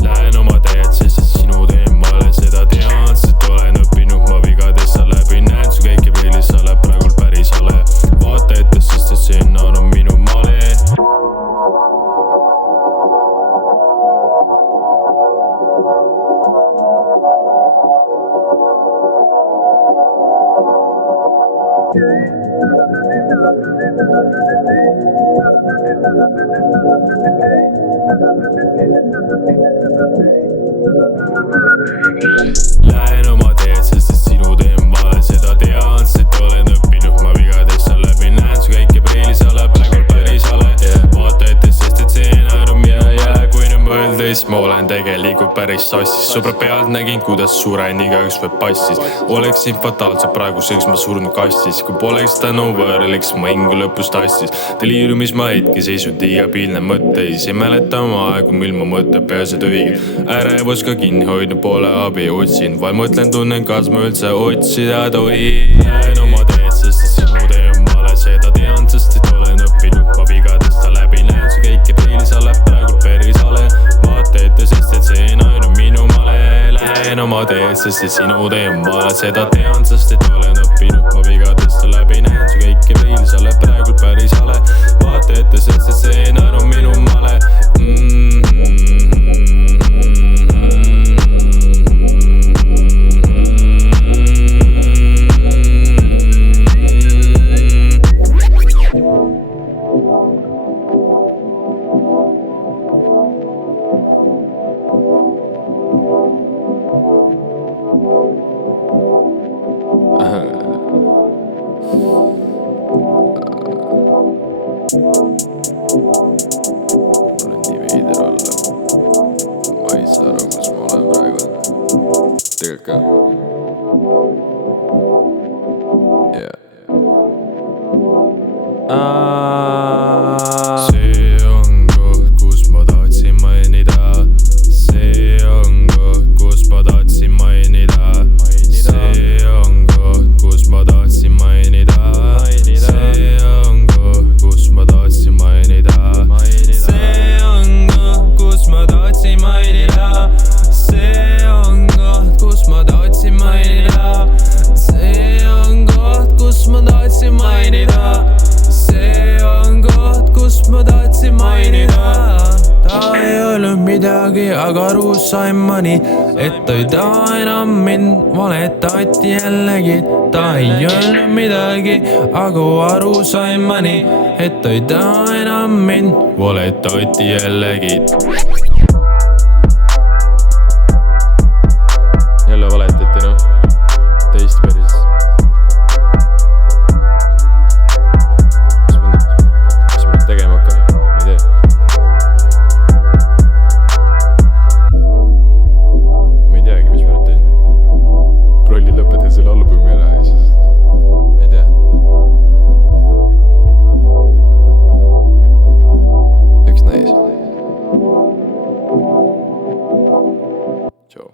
Lähen oma teed, sest sinu teen ma olen seda tean, sest olen õppinud ma vigadest sa läbi. Näen su kõiki peelis, sa oled praegult päris hale. Vaata ette, sest et see on minu male. Lähen oma teed, sest et sinu teen ma olen seda tean, sest olen õppinud ma vigadest sa läbi. Näen su kõiki peelis, sa oled praegult päris hale. Vaata ette, sest et see on minu male. Kui nüüd mõelda, siis ma olen tegelikult päris sassis. Sõbra pealt nägin, kuidas suren igaüks või passis. Oleksin fataalselt praeguseks ma surnud kastis. Kui poleks tänu võõraliks ma hingu lõpus tassis. Deliiriumis ma hetki seisund igapiilne mõtteis. Ei mäleta oma aegu, mil ma mõtlen peaasjad õiged. Ärevus ka kinni hoidnud, pole abi otsin. Vaid mõtlen, tunnen, kas ma üldse otsida tohin. Lähen oma teed, sest et sinu teen ma olen seda tean, sest et olen õppinud ma vigadest ta läbi. Näen su kõiki peelis, sa oled praegult päris hale. Vaata ette, sest et see on minu male. Lähen oma teed, sest et sinu teen ma olen seda tean, sest et olen õppinud ma vigadest ta läbi. Näen su kõiki peelis, sa oled praegult päris hale. Vaata ette, sest et see on minu male. Mul on nii veider olla. Ma ei saa aru, kus ma olen praegu. Tegelikult ka. See on koht, kus ma tahtsin mainida. See on koht, kus ma tahtsin mainida. See on koht, kus ma tahtsin mainida. See on koht, kus ma tahtsin mainida. See on koht, kus ma tahtsin mainida. See on koht, kus ma tahtsin mainida. See on koht, kus ma tahtsin mainida. See on koht, kus ma tahtsin mainida. Ta ei öelnud midagi, aga aru sain ma nii, et ta ei taha enam mind. Valetati jällegi, ta ei öelnud midagi, aga aru sain ma nii, et ta ei taha enam mind. Valetati jällegi. Jälle valetati, noh. Teist päris. Mis ma nüüd tegema hakkan? Ma ei tea. Ma ei teagi, mis ma nüüd teen. Prolli lõpetan selle albumi ära ja siis ma ei tea. Eks näis. Tšau.